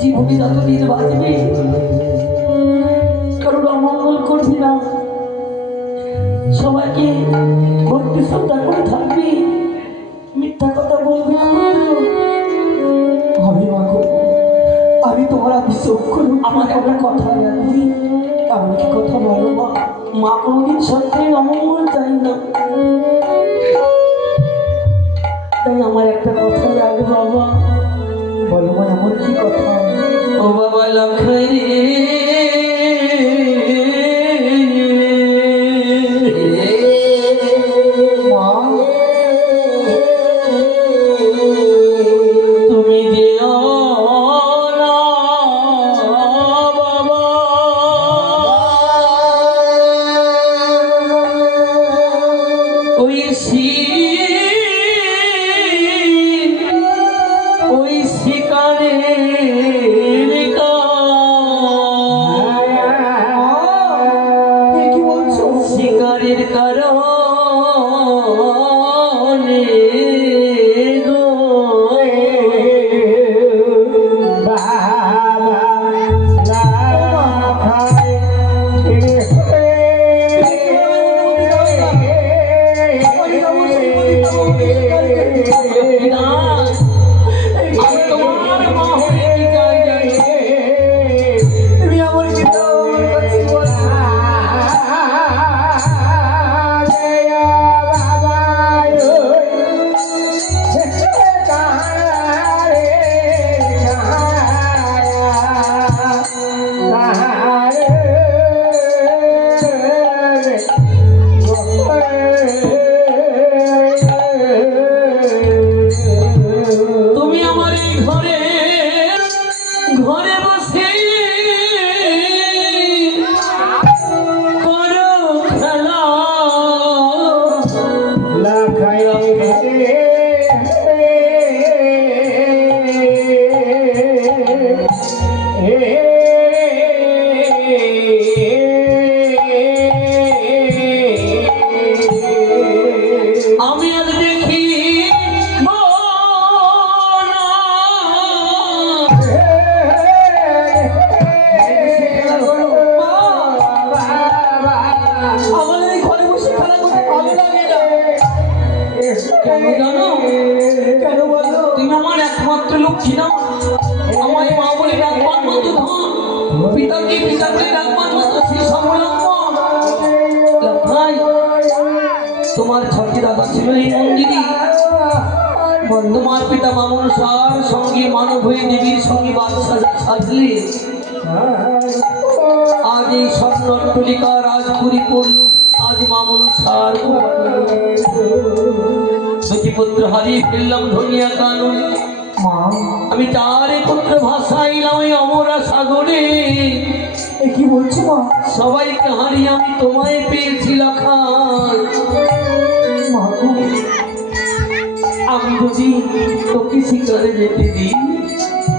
জীবনে যতদিন বাঁচবে কারোর অমঙ্গল করবি না, সবাইকে ভক্তি শ্রদ্ধা করে থাকবি, মিথ্যা কথা বলবি না। আমি মাগো, আমি তোমার অভিযোগ করব। আমার একটা কথা রাখবি, আমি কি কথা বলো মা? মা কোনদিন সত্যি অমঙ্গল চাই না, তাই আমার একটা কথা রাখবে বাবা। বলো মা, এমন কি কথা? ও বাবা লক্ষ্মী রে, মা, তুমি যেও না বাবা, ওই শিকারের কি বলছো? শিকারের কারণে গো আমি তোমার মা হয়ে কি চাই জানি? তুমি আমার কি দাও আমার কাছে বলো। তুমি আমার এই ঘরে ঘরে বসে করো খেলা, আমি আর দেখি আমাদের এই ঘরে বসে খেলা করতে ভালো লাগে না। কেন জানো? কেন বলো? তুমি আমার একমাত্র লক্ষ্মী না, আমার মা বলে ডাকবার মতো ধন, পিতাকে পিতাকে ডাকবার মতো শ্রী সমলম্বন। ভাই, তোমার ছটি দাদা ছিল এই মন্দিরে, তোমার পিতা মামুন সার সঙ্গে মানব হয়ে দেবীর সঙ্গে বাদশা সাজলে আজ এই স্বর্ণটলিকা রাজপুরী করল, আজ মামুন সার দুটি পুত্র হারিয়ে ফেললাম ধনিয়া কানন। মা, আমি চারে পুত্র ভাসাইলাম ওই অমরা সাগরে, এ কি বলছো মা? সবাইকে হারিয়ে আমি তোমায় পেয়েছি লাখান। মা গো, আমি যদি তোকে শিকারে যেতে দিই,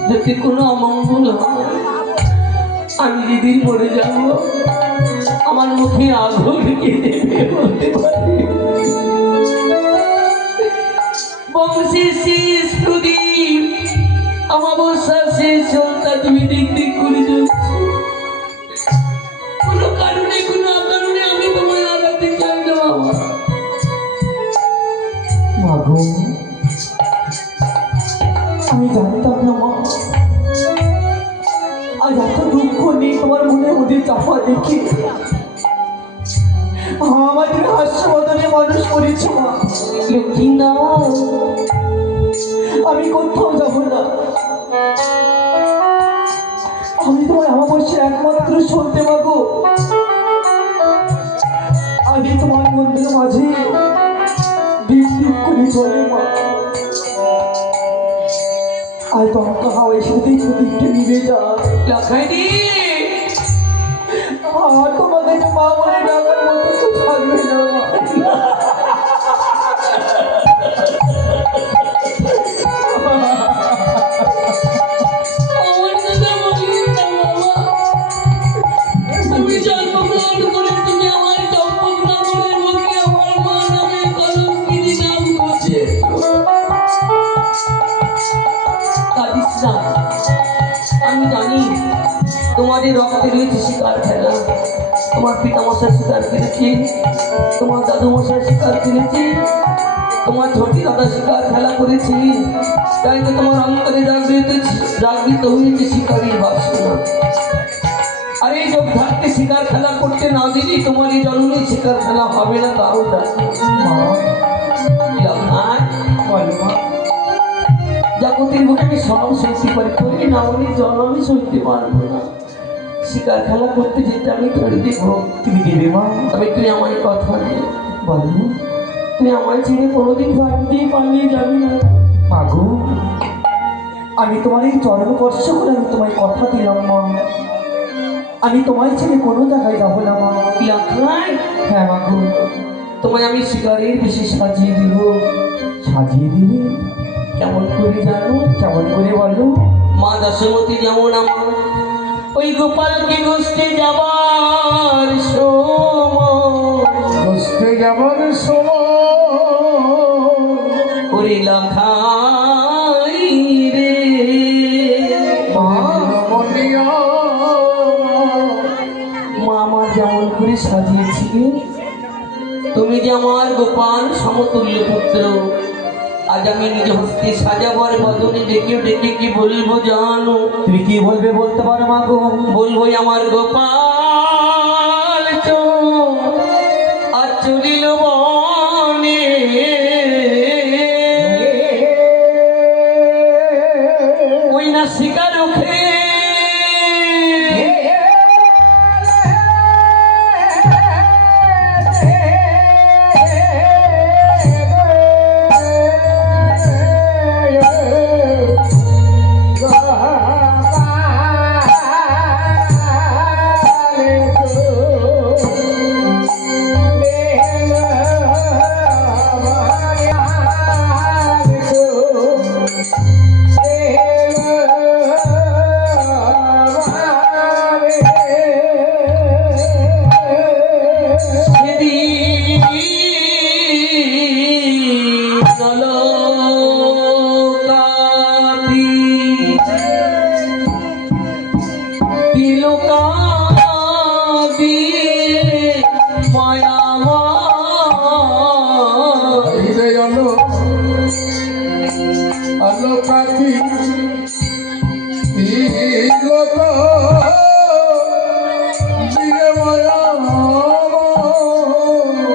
যদি কোনো অমঙ্গল হয়, আমি যেদিন মরে যাব আমার মুখে আগুন ঢুকে দেবে বলতে পারি। বংশী শেষ প্রদীপ অমাবস্যা শেষ সন্ধ্যা তুমি দিক দিক করে যাচ্ছ, কোনো কারণে কোনো অকারণে আমি তোমার আড়াতে চাই না বাবা। মা গো, আমি জানতাম না মা, আজ এত দুঃখ নেই তোমার মনে ওদের চাপা দেখে। আমাদের হাস্যবদনে মানুষ করেছো মা। লক্ষ্মী না, আমি কোথাও যাব না, আমি তোমার অমাবস্যার একমাত্র শুনতে পাবো। আমি তোমার মন্দিরের মাঝে দিক দিক করে চলে মা। আর দমকা হাওয়া এসে দিক দিকটা নিভে যায়। লাখাইনি আর তোমাদের মা বলে ডাকার মতো তো থাকবে না মা। আমার কথা বলিস না বাবা, আমি জন্মগ্রহণ করে তুমি আমার জন্মগ্রহণের মুখে আমার মা নামে কলঙ্কিনী নাম করছে। কাঁদিস না, আমি জানি তোমাদের রক্তে রয়েছে শিকার খেলা। তোমার পিতামশাই শিকার খেলেছি, তোমার দাদু মশাই শিকার খেলেছি, তোমার ছোটি দাদা শিকার খেলা করেছি। তাই তো তোমার অন্তরে জাগৃত হয়েছে শিকারীর বাসনা। আর এই যোগ থাকতে শিকার খেলা করতে না দিলি তোমার এই জন্মে শিকার খেলা হবে না। তাও জাগতির বুকে আমি সব সইতে পারি, করি না অনেক জন্ম আমি সইতে পারবো না। শিকার খেলা করতে যেতে আমি ধরে দেবো। তুমি দেবে মা? তবে তুই আমায় কথা নেই, বলো। তুই আমায় ছেড়ে কোনোদিন ভাগ দিয়ে পালিয়ে যাবি না। মাগো, আমি তোমার এই চরণ স্পর্শ করে আমি তোমায় কথা দিলাম মা, আমি তোমায় ছেড়ে কোনো জায়গায় যাবো না মা। লাখাই, হ্যাঁ মাগো। তোমায় আমি শিকারের বেশি সাজিয়ে দিব। সাজিয়ে দিবে? কেমন করে জানো? কেমন করে বলো? মা দশমতী যেমন আমার ওই গোপালকে গোষ্ঠে যাবার কষ্টে যাবার সময় ওরে লাখাই রে মা আমার যেমন করে সাজিয়েছি, তুমি যে আমার গোপাল সমতুল্য পুত্র, আজ আমি নিজ হস্তে সাজাবার বদনে ডেকে ডেকে কি বলবো জানো? তুমি কি বলবে বলতে পারো মাগো? বলবো আমার গোপাল আজ চলিল বনে, ওই না শিকার ওখে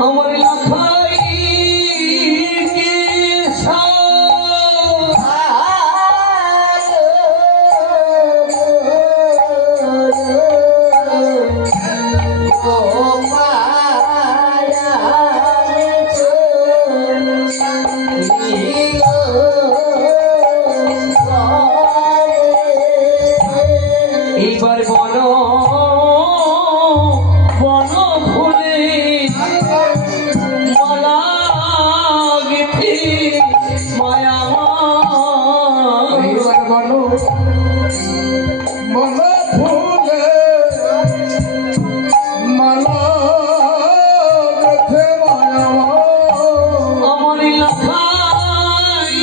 আমার লাখাই এইবার বন বন ফুলে মালা গেথে মায়া এইবার বলো মন ফুলে মালা গেথে মায়া আমার লাখাই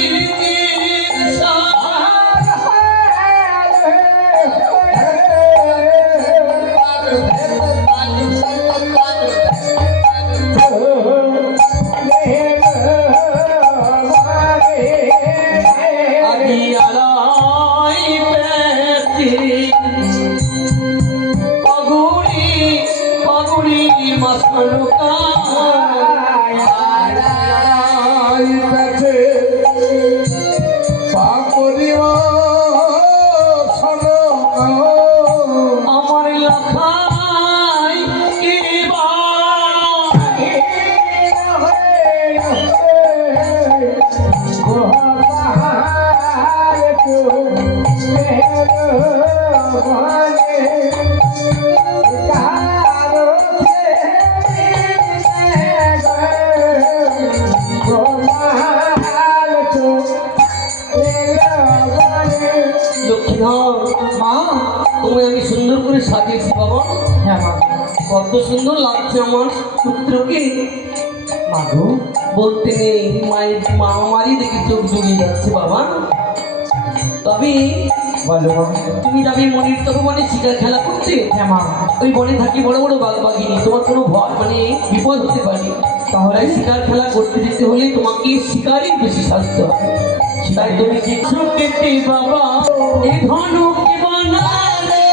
আমার লাখাই মা তুমি আমি সুন্দর করে সাজিয়েছি বাবা। হ্যাঁ মা। কত সুন্দর লাগছে আমার পুত্রকে। মাগো বলতে নেই মায়ের মা আমারই দেখে চোখ জুড়িয়ে যাচ্ছে বাবা। তবে বলো মা। তুমি যাবে মনির তপবনে শিকার খেলা করতে। হ্যাঁ মা। ওই বনে থাকি বড় বড় বাঘবাগিনী, তোমার কোনো ভয় মানে বিপদ হতে পারে। তাহলে শিকার খেলা করতে যেতে হলে তোমাকে শিকারই বেশি সাজতে হবে। তাই তুমি কিছু কেটে বাবা এই ধনুকে বানালে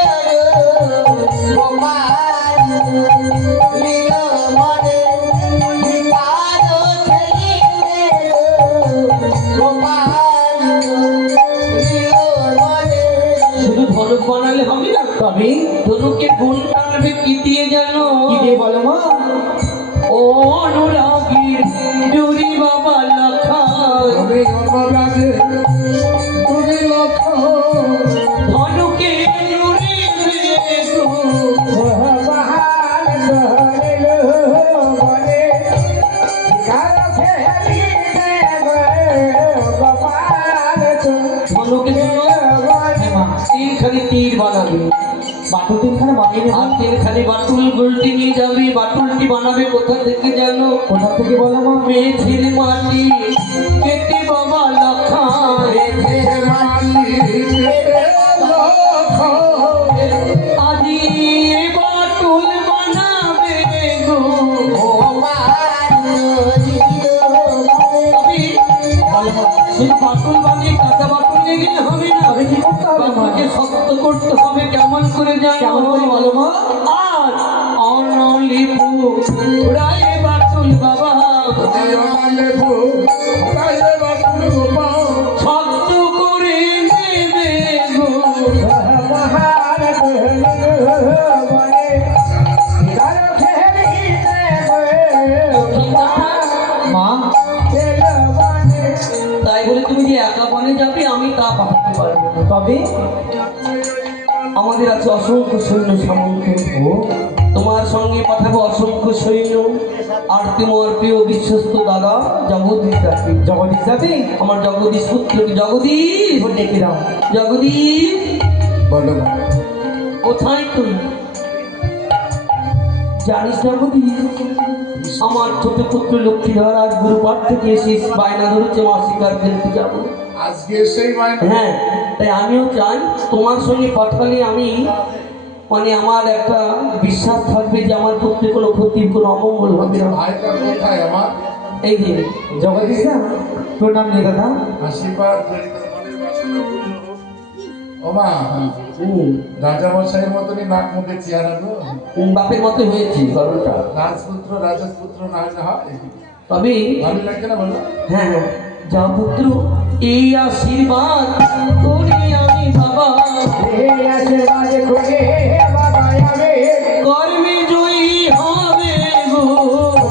শুধু ধনুক বানালে হবে না, তবে ধনুকে গুণ টানবে কি দিয়ে জানো? কি দিয়ে বলো মা? ও অনুরাগীর জুড়ি বাবা লখান ধনুকে জুড়ি ধনুকে তিনখানি তীর বানাবে, বাটু তিনখানে বানিয়ে নেবো। আর তিনখানি বাটুল গুলটি নিয়ে যাবে। বাটুলটি বানাবে কোথা থেকে জানো? কোথা থেকে বলো মা? মেঝের মাটি কেটে বাবা লখান আদি বাটুল বানাবে গো। তবে শুধু বাটুল বানিয়ে কাঁচা বাটুল নিয়ে গেলে হবে না, তবে কি করতে হবে মা? বাটুলকে শক্ত করতে হবে। কেমন করে জানো? কেমন করে বলো মা? আর অনলিপু রায় বাটুল বাবা শক্ত করে নেবে গো। মা, তাই বলে তুমি যে একা বনে যাবে আমি তা পাঠাতে পারবো না। তবে আমাদের আছে অসংখ্য সৈন্য সামন্ত। ও তোমার সঙ্গে পাঠাবো অসংখ্য সৈন্য। আর তোমার প্রিয় বিশ্বস্ত দাদা জগদীশ যাবে। জগদীশ যাবে? আমার জগদীশ পুত্র জগদীশ ডেকে দাও। জগদীশ বলো মা। কোথায় তুই? জানিস জগদীশ আমার ছোট পুত্র লক্ষ্মীধর আজ গুরুপাঠ থেকে এসে বায়না ধরেছে মা শিকার খেলতে যাবো। আজকে সেই মাইন্ড হ্যাঁ, তাই আমিও চাই তোমার সঙ্গে পাঠালে আমি মানে আমার একটা বিশ্বাস থাকবে যে আমার পুত্রের কোনো ক্ষতি কোনো অমঙ্গল হবে না। ভাইটা কোথায় আমার? এই যে জগদীশ না, প্রণাম নিয়ে দাদা। আশীর্বাদ করি তোর মনের বাসনা পূর্ণ হোক। ও মা, রাজা মশাইয়ের মতনই নাক মুখে চেহারা গো। বাপের মতো হয়েছে গরমটা। রাজপুত্র রাজপুত্র না হলে হয়? তবে ভালো লাগছে না বলো? হ্যাঁ হ্যাঁ, যা পুত্র এই আশীর্বাদ করি আমি বাবা কর্মে জয়ী হবে গো।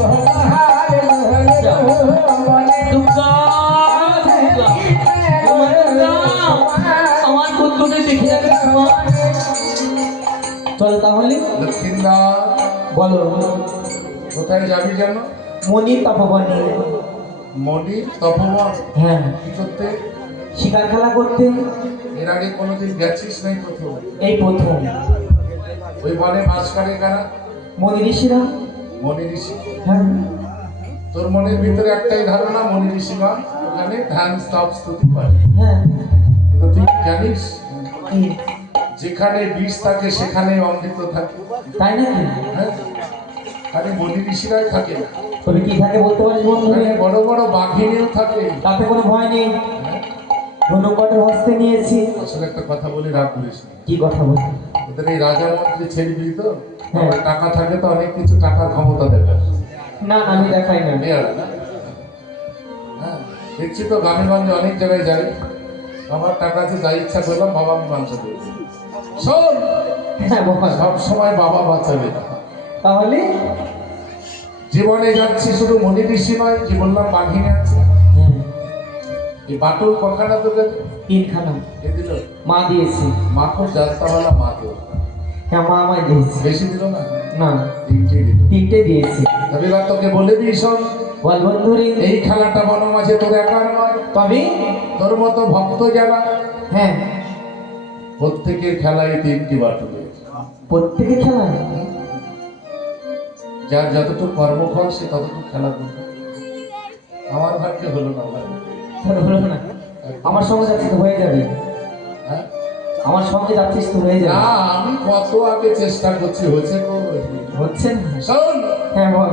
দুর্গা, দুর্গা, আমার দুর্গা, আমার পুত্রকে দেখে যাবে। চল তাহলে লক্ষ্মীন্দর বলো। কোথায় যাবি জানো? মনির তপবনে। মণি তপবন। হ্যাঁ, কি করতে? শিকার খেলা করতে। এর আগে কোনোদিন গেছিস নাই প্রথম? এই প্রথম। ওই বনে মাছ কারে কারা? মনি ঋষিরা। মণি ঋষি। হ্যাঁ, তোর মনের ভিতরে একটাই ধারণা মণি ঋষিগণ ওখানে ধ্যান স্তব স্তুতি করে। হ্যাঁ। কিন্তু তুই জানিস কি? যেখানে বিষ থাকে সেখানে অমৃত থাকে। তাই নাকি? হ্যাঁ, খালি মণি ঋষিরাই থাকে না, তবে কি থাকে বলতে পারিস বন্ধু? ওখানে বড় বড় বাঘিনীও থাকে। তাতে কোনো ভয় নেই। হ্যাঁ, ধনুকটের হস্তে নিয়েছি। আসলে একটা কথা বলি, রাগ করিস না। কি কথা বলছি? ওদের এই রাজা মন্ত্রী ছেড়বি তো, হ্যাঁ। আমার টাকা থাকে তো অনেক কিছু টাকার ক্ষমতা দেবে। না না, আমি দেখাই না। হ্যাঁ, দেখছি তো গ্রামেগঞ্জে অনেক জায়গায় যাই, আমার টাকা আছে, যা ইচ্ছা করলাম বাবা আমি মাংস দেবো। শোন, হ্যাঁ বল। সব সময় বাবা বাঁচাবে না। তাহলে জীবনে যাচ্ছি শুধু মণি ঋষি নয়, যে বললাম বাঘিনী আছে। হ্যাঁ, এই বাটুল কখানা তো গেছে তিনখানা এ দিল, মা দিয়েছি। মা খুব জাস্তাওয়ালা মা তো, হ্যাঁ, মা আমায় দিয়েছি। বেশি দিল না, না, তিনটেই দিল। তিনটে দিয়েছি। রবিবার তোকে বলে দিই শোন, বল বন্ধুরে। এই খেলাটা বন মাঝে তোর একার নয়, তবে তোর মতো ভক্ত যারা হ্যাঁ, প্রত্যেকের খেলায় তিনটি বাটুল। প্রত্যেকে খেলা। যার যতটুকু কর্মফল সে ততটুকু খেলা করবে। আমার ভাগ্যে হলো না ভাই। তোর হলো না, আমার সঙ্গে যাচ্ছে তো হয়ে যাবে। হ্যাঁ, আমার সঙ্গে যাচ্ছিস তো হয়ে না যাবে। আমি কত আগে চেষ্টা করছি, হচ্ছে তো হচ্ছে না? শোন, হ্যাঁ বল।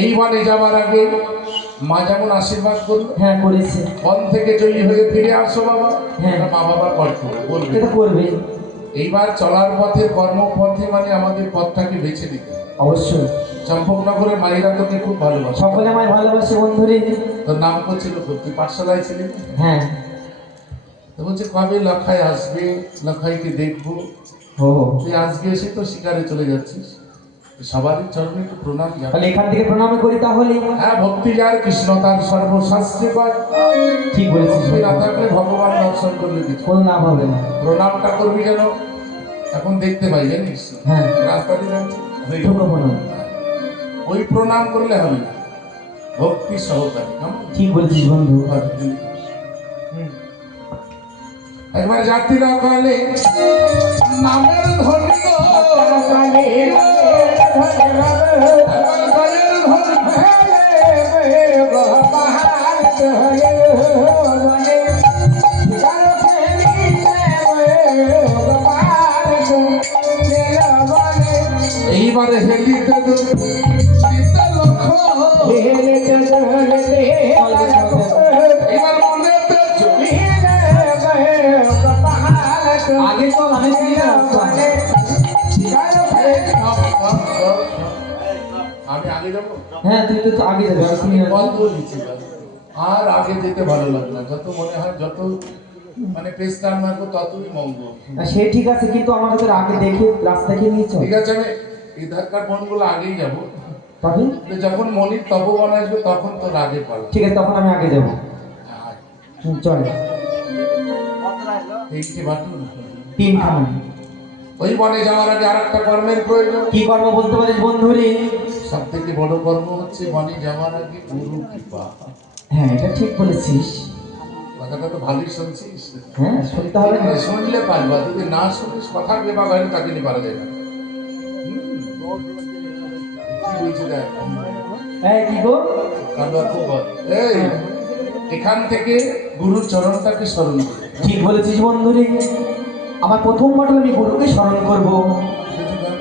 এই বনে যাবার আগে মা যেমন আশীর্বাদ করলো, হ্যাঁ করেছে। বন থেকে জয়ী হয়ে ফিরে আসো বাবা, হ্যাঁ। এটা মা বাবার কর্তব্য বলবে। এটা করবে এইবার চলার পথে কর্মপথে মানে আমাদের পথটাকে বেছে দিতে হবে। অবশ্যই। চম্পকনগরের মায়েরা তোকে খুব ভালোবাসে, সকলে আমায় ভালোবাসে বন্ধুরে। তোর নাম করছিল তো, তুই পাঠশালায় ছিলি না? হ্যাঁ। তো বলছে কবে লখাই আসবে, লখাইকে দেখবো। ও তুই আজকে এসে তো শিকারে চলে যাচ্ছিস, সবারই চরণে একটু প্রণাম জানাই। তাহলে এখান থেকে প্রণাম করি তাহলে। হ্যাঁ, ভক্তি যার কৃষ্ণ তার সর্বশাস্ত্রে পায়। ঠিক বলেছিস। ভক্তি না থাকলে ভগবান দর্শন করলে কিছু কোনো লাভ হবে না। প্রণামটা করবি যেন এখন দেখতে পাই, জানিস হ্যাঁ। রাস্তা দিয়ে যাচ্ছি, ঢুকো প্রণাম। ওই প্রণাম করলে হবে না, ভক্তি সহকারী কেমন? ঠিক বলেছিস বন্ধু। একবার যাত্রীরা কালে নামের ধনী গো, একবার গায়ের ধনী। এইবারে হেলিতে এবার মনে আগে চল, আমি চিনি না রাস্তা। আমি আগে যাবো, হ্যাঁ তুই তো আগে যাবে, আমি চিনি না। বন্ধ দিচ্ছি আর আগে যেতে ভালো লাগে না, যত মনে হয় যত মানে পেস্টার মারবো ততই মঙ্গল। না, সে ঠিক আছে, কিন্তু আমার তোর আগে দেখে রাস্তা দেখে নিয়ে চল। ঠিক আছে, আমি ইধারকার বনগুলো আগেই যাবো, তবে যখন মনির তপবন আসবে তখন তোর আগে পারবো। ঠিক আছে, তখন আমি আগে যাবো। চল। এই যে বাটু, তিনখানা। ওই বনে যাওয়ার আগে আর একটা কর্মের প্রয়োজন। কি কর্ম বলতে পারিস বন্ধুরে? সব থেকে বড় কর্ম হচ্ছে বনে যাওয়ার আগে গুরু কৃপা। হ্যাঁ এটা ঠিক বলেছিস। কথাটা তো ভালোই শুনছিস। হ্যাঁ শুনতে হবে না। শুনলে পারবা, যদি না শুনিস কথা বেবা গাড়ি তাকে নিয়ে পারা যায় না। কি বলছে দেখ, হ্যাঁ কি গো? কালুয়া খুব বল। এই এখান থেকে গুরুর চরণটাকে স্মরণ করে, ঠিক বলেছিস বন্ধুরে। আমার প্রথম মডেল আমি গুরুকে স্মরণ করবো। ঠিক আছে কর,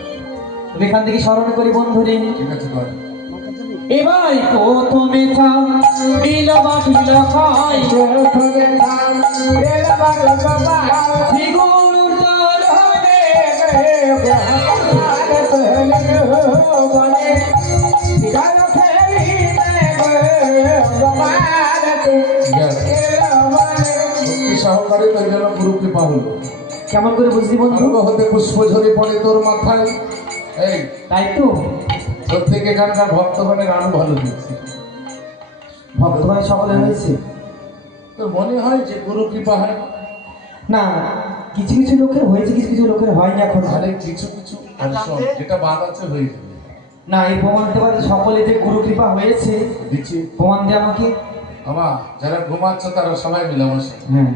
তবে এখান থেকে স্মরণ করি বন্ধুরে। ঠিক আছে কর। এবার প্রথমে থাম বিলবা বিলখাই প্রথমে থাম বিলবা বিলখাই শ্রীগুরু চরণে ব্রহ্মার পহলে বনে গাল ফেলি ভগবান ভক্তি সহকারে তাই জন্য গুরু কৃপা হলো। কেমন করে বুঝলি বন্ধু? অঙ্গ হতে পুষ্প ঝরে পড়ে তোর মাথায়। এই তাই তো তোর থেকে এখানকার ভক্তগণের আরো ভালো দিচ্ছে। ভক্তগণ সকলে হয়েছে। তোর মনে হয় যে গুরু কৃপা হয় না, কিছু কিছু লোকের হয়েছে, কিছু কিছু লোকের হয়নি এখন। আরে কিছু কিছু অংশ যেটা বাদ আছে হয়ে যাবে। না, এই প্রমাণ দিতে পারে সকলে যে গুরু কৃপা হয়েছে। দিচ্ছি প্রমাণ দে আমাকে। আমা, যারা ঘুমাচ্ছ তারা সবাই মিলে আমার সাথে হ্যাঁ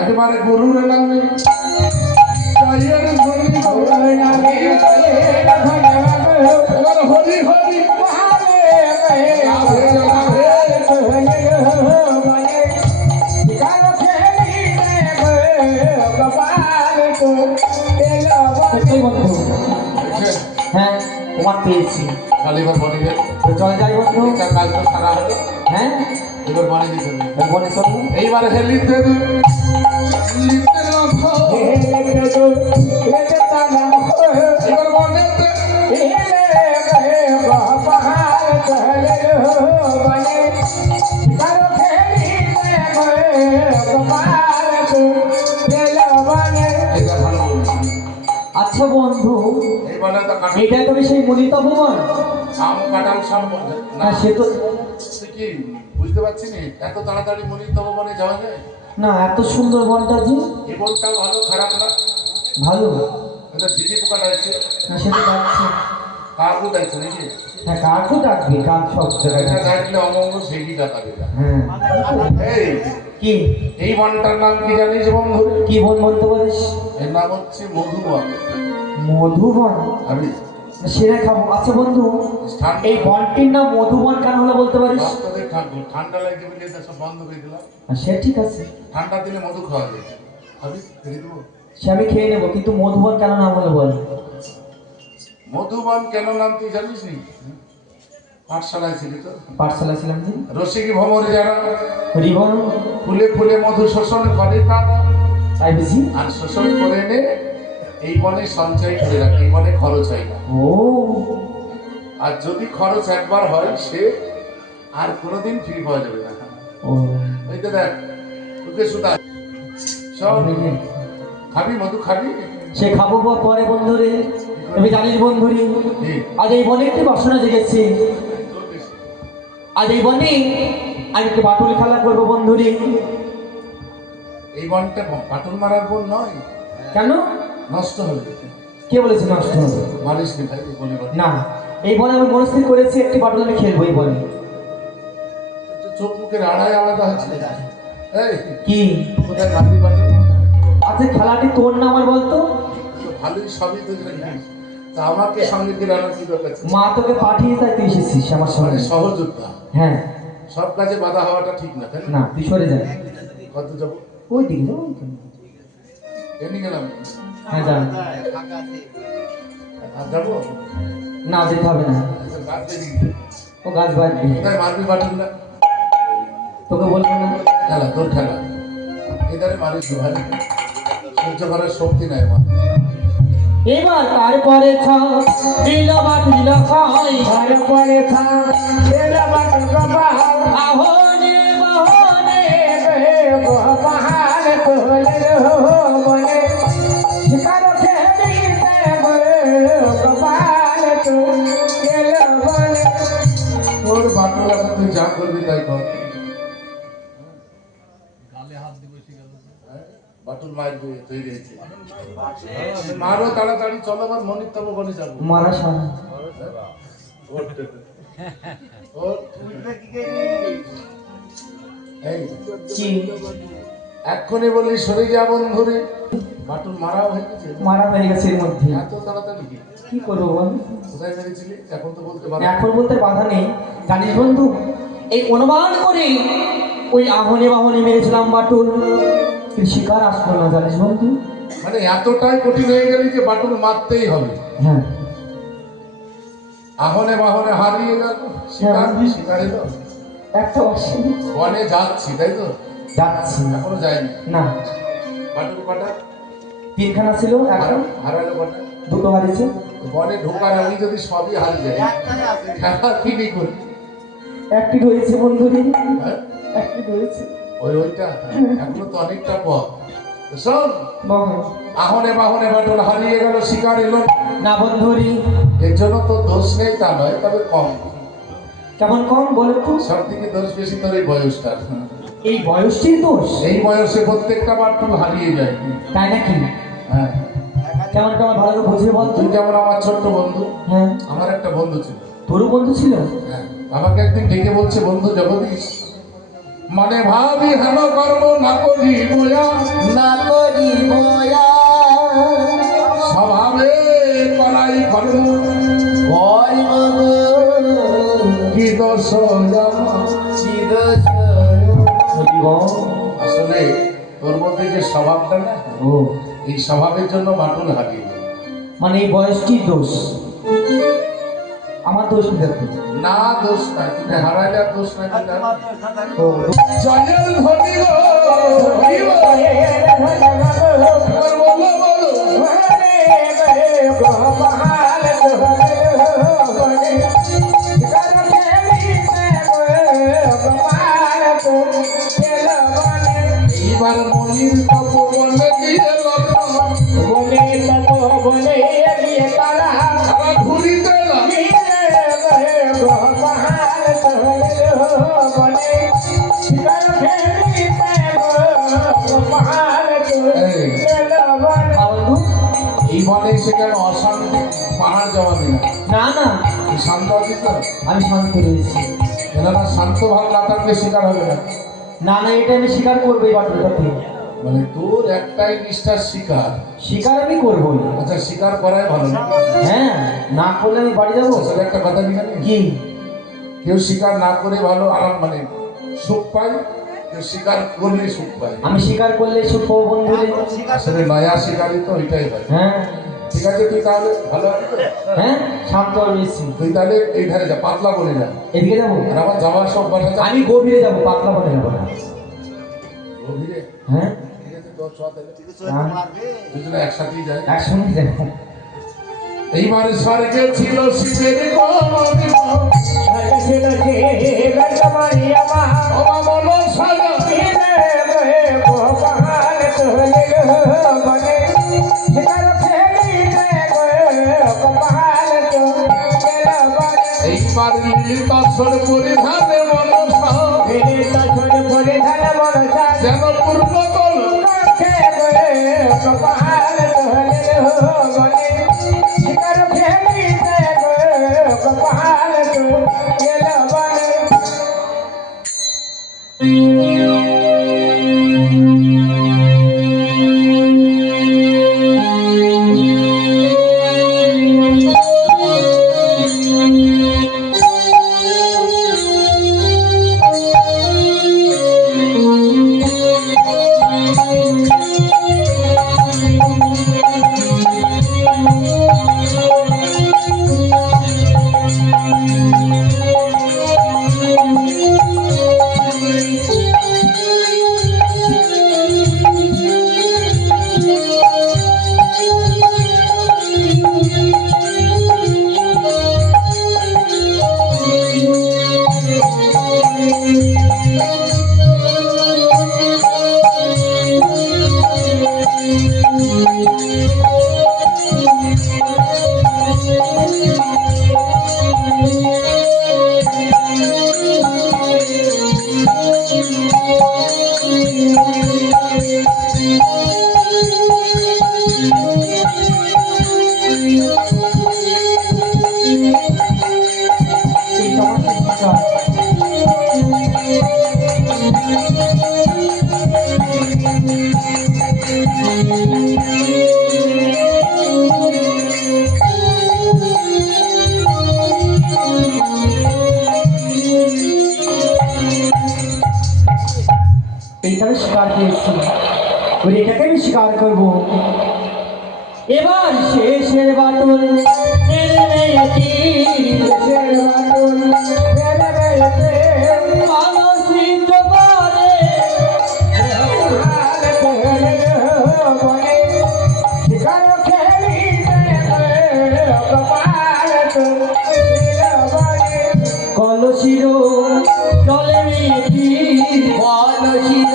একেবারে গুরুর নামে জয়ের ধ্বনি, এবার হরি হরি সত্যই বন্ধু। হ্যাঁ প্রমাণ পেয়েছি। কালীবার বনে গেল, তো চল যাই বন্ধু। তার কাজ তো সারা হলো, হ্যাঁ এবার বনে দিতে হবে। বলে চল। এইবার হেলিতে লিতে রাখো, এবার বনেতে এটা ভালো বলছি। আচ্ছা বন্ধু, এই বনে তো কাটা এইটা তবে সেই মনিতা ভুবন? আম কাটাল সব বন্ধ। না না সে তো তুই কি বুঝতে পারছি না, এত তাড়াতাড়ি মনির তব বনে যাওয়া যায়? না, এত সুন্দর বনটা যে। এই বনটা ভালো, খারাপ না। ভালো। এটা ঝিঝি পোকা ডাকছে, না সে তো ডাকছে। কাকু ডাকছে নাকি? হ্যাঁ কাক তো ডাকবে, কাক সব জায়গায় এটা ডাকবে। ডাকলে অমঙ্গল সেইটি ডাকা দেবে। হ্যাঁ এই কি এই বনটার নাম কি জানিস বন্ধু? কি বন বলতে পারিস? এর নাম হচ্ছে মধুবন। মধুবন? আমি সেরা খাবো। আচ্ছা বন্ধু, এই বনটির নাম মধুবন কেন হলো বলতে পারিস? তোদের ঠান্ডা লাগছে বলে এটা সব বন্ধ করে দিলাম। সে ঠিক আছে, ঠান্ডা দিলে মধু খাওয়া যায়, ভাবি ফেলে দেবো। সে আমি খেয়ে নেবো, কিন্তু মধুবন কেন নাম হলো বল? মধুবন কেন নাম তুই জানিস নি? পাঠশালায় ছিলি তো? পাঠশালা ছিলাম যে। রসিকী ভ্রমরে যারা হরিবল ফুলে ফুলে মধু শোষণ করে তারা, তাই বুঝি? আর শোষণ করে এনে এই বনে সঞ্চয় করে রাখে, এই বনে খরচ হয় না। ও, আর যদি খরচ একবার হয় সে আর কোনোদিন ফ্রি পাওয়া যাবে না। ও এই তো দেখ, তোকে সুদা সব খাবি, মধু খাবি। সে খাবো পরে বন্ধুরে। তুমি জানিস বন্ধুরে, আজ এই বনে একটি বাসনা জেগেছে। আজ এই বনে আমি একটি বাটুল খেলা করবো বন্ধুরে। এই বনটা পাটুল মারার বন নয়। কেন? নষ্ট হবে। কে বলেছে নষ্ট হবে? মারিস নি ভাই, বনে বনে। না, এই বনে আমি মনস্থির করেছি একটি বাটুল আমি খেলবো এই বনে। চোখ মুখের আড়াই আলাদা হচ্ছে। এই কি? কোথায় মারবি পাটুল? আচ্ছা খেলাটি তোর না আমার বলতো? তো ভালোই, সবই তো জানিস। তা আমাকে সঙ্গে দিয়ে আনার কি দরকার ছিল? মা তোকে পাঠিয়ে তাই তুই এসেছিস আমার মানে সঙ্গে। সহযোদ্ধা। হ্যাঁ। সব কাজে বাধা হওয়াটা ঠিক না, তাই না? না, তুই সরে যা। কত যাবো? ওই দিকে যাও। এমনি গেলাম। হ্যাঁ যা। আর যাবো? না, যেতে হবে না। গাছ দেখি। ও গাছ বাড়বে। কোথায় মারবি পাটুল না? তোকে বলবো না। খেলা, তোর খেলা। এদারে মারিস ভাই, সহ্য করার শক্তি নাই আমার। এবার তারপরে দিল বাটুল খাই, তারপরে দিল বাটুল খাই। আহনে বাহনে পাহাড় তোলে বনে শিকার খেলিতে কপাল তোলে বনে। তোর বাটুল এখন তুই যা করবি তাই কর। বাটুল মারবে তৈরি হয়েছে। মারো তাড়াতাড়ি, চলো আমার মনিতব্য বনে যাবো। মারা সারা এই কি? এক্ষুনি বললি সরে যা বন্ধুরে। বাটুল মারা হয়ে গেছে। মারা হয়ে গেছে এর মধ্যে। এত তাড়াতাড়ি কি? কি করবো বল? কোথায় মেরেছিলি? এখন তো বলতে পারবো। এখন বলতে বাধা নেই। জানিস বন্ধু, এই অনুমান করে ওই আহনে বাহনে মেরেছিলাম বাটুল, কিন্তু শিকার আসলো না। জানিস বন্ধু? মানে এতটাই কঠিন হয়ে গেলি যে বাটুল মারতেই হবে। হ্যাঁ। আহনে বাহনে হারিয়ে গেল, শিকার শিকার এলো। একটা অসীম বনে যাচ্ছি, তাই তো? যাচ্ছি এখনো যায়নি। না। বাটুল কটা? তিনখানা ছিল, একটা হারালো কটা? দুটো হারিয়েছে। বনে ঢোকার আগে যদি সবই হারিয়ে যায়, খেলা কি নি করি? একটি রয়েছে বন্ধু, হ্যাঁ? একটি রয়েছে। ওইটা এখনো তো অনেকটা পথ। তো শোন, বাবা, আহনে বাহনে বাটুল হারিয়ে গেল, শিকার এলো না বন্ধুরি। এর জন্য তো দোষ নেই তা নয়, তবে কম। কেমন কম বলে তো? সব থেকে দোষ বেশি তোর এই বয়সটা। এই বয়সটির দোষ? এই বয়সে প্রত্যেকটা বাটুল হারিয়ে যায়। তাই নাকি? হ্যাঁ। কেমন কেমন ভালো করে বুঝিয়ে বল তুই তুই। যেমন আমার ছোট্ট বন্ধু, হ্যাঁ, আমার একটা বন্ধু ছিল। তোরও বন্ধু ছিল? হ্যাঁ। আমাকে একদিন ডেকে বলছে, বন্ধু জগদীশ, মানে ভাবি হেন কর্ম না করি বয়া, না করি বয়া, স্বভাবে করাই কর্ম, কি দোষ আসলে তোর মধ্যে যে স্বভাবটা না, ও এই স্বভাবের জন্য বাটুল হারিয়ে গেল। মানে এই বয়সটির দোষ? আমার দোষ দেখো না, দোষ নাই। তুমি হারাইলে আর দোষ নাই। ও জয়ের ধনী গো, ধনী গো, এবার বলো বলো। এইবার মনির তপবনে দিয়ে তারা ঘুরিতে এই বনে এসে কেন অশান্তি পাহাড় জমাবি না। না না, তুই শান্ত আছিস তো? আমি শান্ত রয়েছি। কেননা শান্ত ভাব না থাকলে শিকার হবে না। না না, এটা আমি স্বীকার করবো এই বাটুলটাকে। মানে তোর একটাই নিষ্ঠার শিকার। শিকার আমি করবো। আচ্ছা শিকার করাই ভালো না? হ্যাঁ, না করলে আমি বাড়ি যাবো। আসলে একটা কথা কি জানি, কি? কেউ শিকার না করে ভালো আরাম মানে সুখ পায়, কেউ শিকার করলে সুখ পায়। আমি শিকার করলে সুখ পাবো বন্ধু রে। আসলে নয়া শিকারই তো এটাই হয়। হ্যাঁ ঠিক আছে তুই তাহলে ভালো আছিস তো? হ্যাঁ, শান্ত আর বেশি। তুই তাহলে এই ধারে যা, পাতলা বলে যা। এদিকে যাবো? আর আমার যাওয়ার সব বাসা যা। আমি গভীরে যাবো, পাতলা বলে যাবো না। গভীরে? হ্যাঁ, ঠিক আছে তোর ছ তাহলে হ্যাঁ, দুজনে একসাথেই যায়। একসঙ্গে যাবো। এইবার স্বর্গে ছিল শিবের কমল, ছিল যে বেগমারিয়া মা, অমামল সাগর। গোপাল তোলিল বনে, শিকার ফেলিলে গোপাল তোলিল বনে। এইবার নীলতাসর পরিধানে মনসা, পরিধান মনসা যেন পূর্ণতল। গোপাল তোলিল বনে, শিকার ফেলিলে গোপাল তোলিল বনে। এইখানে শিকার পেয়েছি, এটাকে আমি শিকার করবো। এবার শেষের বাটন শেষের বাটন মানসিক পারে শিকার কলসির জলে মেঘি, কলসির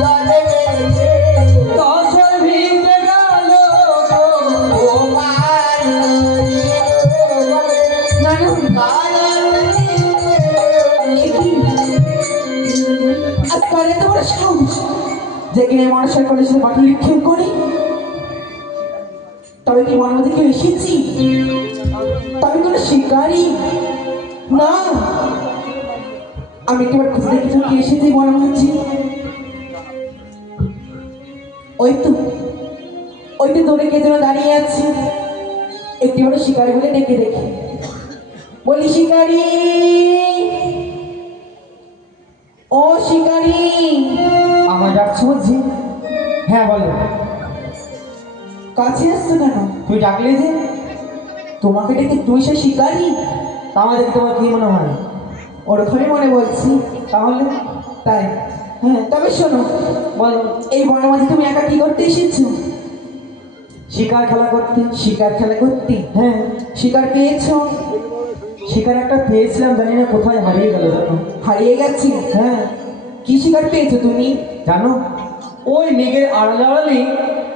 জলে মেঘি, দশর ভিজে গেল গোপাল। আজকালে তোমার সাহস যে কিনে মানুষের কলেজের মাটি নিক্ষেপ করে, তবে কি মনে মধ্যে কেউ এসেছি? তবে কোনো শিকারী না। আমি একবার খুঁজে দেখেছি কে এসেছি মনে হচ্ছে। ওই তো দূরে কে যেন দাঁড়িয়ে আছে। একটি বড় শিকারী বলে ডেকে দেখি, বলি শিকারী, ও শিকারী। আমার ডাকছো বুঝছি? হ্যাঁ বলো। কাছে আসছো কেন? তুই ডাকলে যে। তোমাকে ডেকে তুই সে শিকারী? আমার দেখে তোমার কি মনে হয়? ওরকমই মনে বলছি। তাহলে তাই? হ্যাঁ, তবে শোনো, বলো এই বনের মাঝে তুমি একা কি করতে এসেছো? শিকার খেলা করতে। শিকার খেলা করতে? হ্যাঁ। শিকার পেয়েছো? শিকার একটা পেয়েছিলাম, জানি না কোথায় হারিয়ে গেল। জানো? হারিয়ে গেছি? হ্যাঁ। কি শিকার পেয়েছো তুমি জানো? ওই মেঘের আড়ালে আড়ালে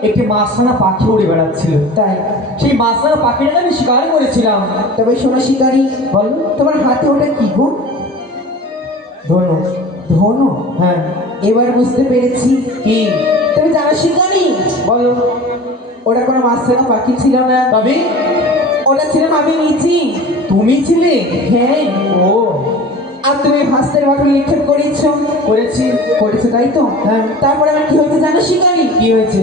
একটি মাছখানা পাখি উড়ে বেড়াচ্ছিল। তাই? সেই মাছখানা পাখিটাকে আমি শিকার করেছিলাম। তবে শোনো শিকারী, বল তোমার হাতে ওটা কি গো? ধনু। ধনু? হ্যাঁ। এবার বুঝতে পেরেছি। কি? তুমি জানো শিকারী? বলো। ওটা কোনো মাছখানা পাখি ছিল না। তবে ওটা ছিলাম আমি নিজে। তুমি ছিলে? হ্যাঁ। ও আর তুমি ভাস্তের বাটুল নিক্ষেপ করেছো। করেছো তাই তো? হ্যাঁ। তারপরে আমার কি হয়েছে জানো শিকারি? কি হয়েছে?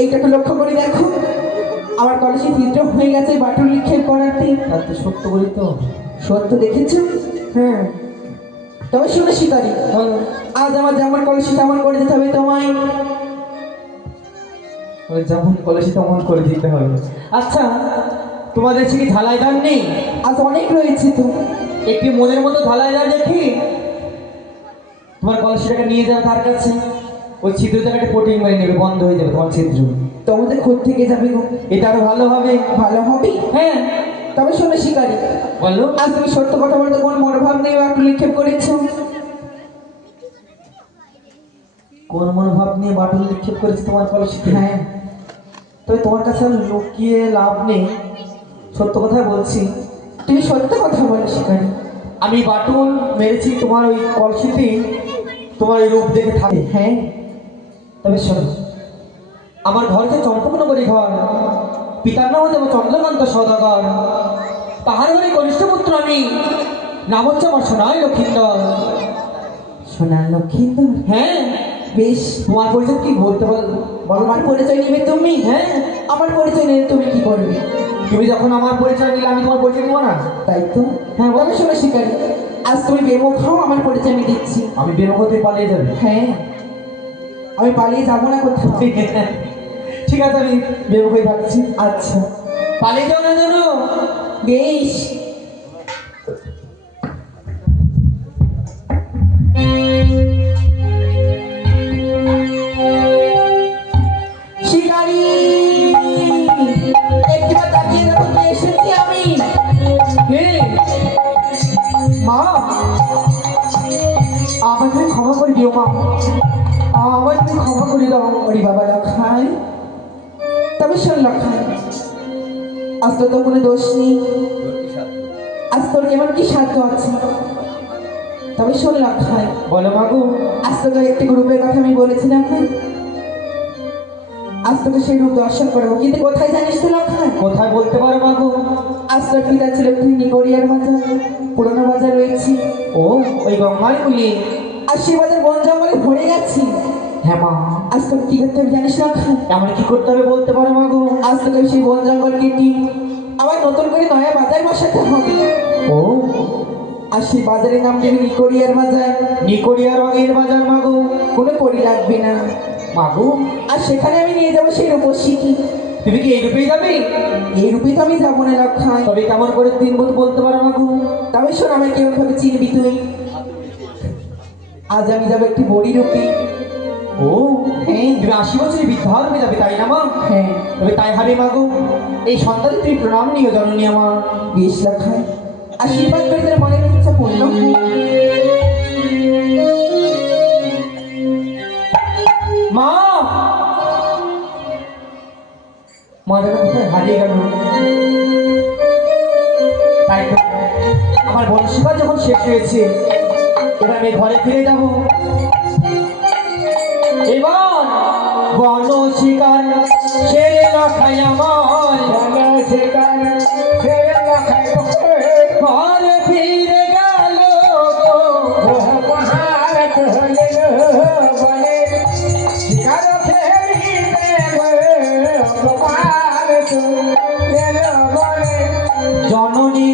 এইটাকে লক্ষ্য করে দেখো, আমার কলসি ছিদ্র হয়ে গেছে বাটুল নিক্ষেপ করাতে। তার তো সত্য বলি তো। সত্য দেখেছো? হ্যাঁ। তবে শোনো শিকারি, বলো। আজ আমার যেমন কলসি তেমন করে দিতে হবে তোমায়। ওই যেমন কলেজে তেমন করে দিতে হবে। আচ্ছা, তোমাদের সে কি ঢালাইদার নেই? আজ অনেক রয়েছে তো। একটি মনের মতো ঢালাইদার দেখি তোমার কলসিটাকে নিয়ে যাবে তার কাছে, ওই ছিদ্রটাকে একটা পোটিং মারি নেবে, বন্ধ হয়ে যাবে তোমার ছিদ্র। তোমাদের খোঁজ থেকে যাবে গো। এটা আরো ভালো হবে। ভালো হবে? হ্যাঁ। তবে শোনো শিকারি, বলো। আজ তুমি সত্য কথা বলতে কোন মনোভাব নিয়ে বাটুল নিক্ষেপ করেছো? কোন মনোভাব নিয়ে বাটুল নিক্ষেপ করেছে তোমার কলসিতে? হ্যাঁ। তবে তোমার কাছে আর লুকিয়ে লাভ নেই, সত্য কথাই বলছি। তুমি সত্য কথা বলো শিকারি। আমি বাটুল মেরেছি তোমার ওই কলসিতে, তোমার ওই রূপ দেখে থাকে। হ্যাঁ। তবে শোনো, আমার ঘর যে চম্পকনগরী ঘর, পিতার নাম হচ্ছে আমার চন্দ্রকান্ত সদাগর, তাহার ঘরে কনিষ্ঠ পুত্র আমি, নাম হচ্ছে আমার সোনাই লক্ষিন্দর। সোনার লক্ষিন্দর? হ্যাঁ। বেশ। তোমার পরিচয় কি বলতে বলো? আমার পরিচয় নেবে তুমি? হ্যাঁ। আমার পরিচয় নিয়ে তুমি কি করবে? তুমি যখন আমার পরিচয় নিলে আমি তোমার পরিচয় দেবো না? তাই তো। হ্যাঁ, বলো। তবে শোনো শিকারি, আজ তুমি বেমুখ হও, আমার পরিচয় আমি দিচ্ছি। আমি বেরোতে পালিয়ে যাবে? হ্যাঁ। আমি পালিয়ে যাবো না কোথাও। ঠিক আছে, আমি বেরো হয়ে থাকছি। আচ্ছা পালিয়ে যাও না যেন। বেশ। শিকারি, একটিবার তাকিয়ে দেখো কে এসেছি আমি। কে? মা, আমাকে ক্ষমা করে দিও মা, আমাকে তুমি ক্ষমা করে দাও। ওরে বাবা লখাই, তবে শোন লখাই, আজ তো তোর কোনো দোষ নেই, আজ তোর কেমন কি সাধ্য আছে। তবে শোন লখাই, বলো মাগো। আজ তোকে একটি গ্রুপের কথা আমি বলেছিলাম না, আজ তোকে সেই রূপ দর্শন করবো, কিন্তু কোথায় জানিস তো লখাই? কোথায় বলতে পারো মাগো? আজ তোর পিতা ছিল নিকড়িয়ার বাজার, পুরোনো বাজার রয়েছে। ও, ওই গঙ্গার কুলি। আর সেই বাজার বন জঙ্গলে ভরে গেছি। হ্যাঁ মা। আজ তোকে কি করতে হবে জানিস লখাই? আমার কি করতে হবে বলতে পারো মাগো? আজ তোকে সেই বন জঙ্গল কেটে আবার নতুন করে নয়া বাজার বসাতে হবে। ও, আর সেই বাজারের নাম দেবে নিকড়িয়ার বাজার। নিকড়িয়া রঙের বাজার মাগো। কোনো পরি লাগবে না। মাগো, আর সেখানে আমি নিয়ে যাবো সেই রূপসীকে। তুমি কি এই রূপেই যাবে? এই রূপে তো আমি যাবো না লক্ষায়। তবে কেমন করে দিন বলতে পারো মাগো? তবে শোন, আমায় কেমন ভাবে চিনবি তুই? আজ আমি যাবো একটি বড়ি রূপে। ও হ্যাঁ, তুমি 80 বছরের বৃদ্ধা রূপে যাবে তাই না মা? হ্যাঁ। তবে তাই হবে মাগো। এই সন্তানে তুমি প্রণাম নিও জননী আমার। বেশ লক্ষায়, আশীর্বাদ করে তোর মনের ইচ্ছা পূর্ণ হোক। মা, মা যেন কোথায় হারিয়ে গেল। তাই তো, আমার বংশীকাল যখন শেষ হয়েছে, এবার আমি ঘরে ফিরে যাব। এবার বন শিকার ছেড়ে রাখাই আমার, ঘরে ফিরে গেল জননী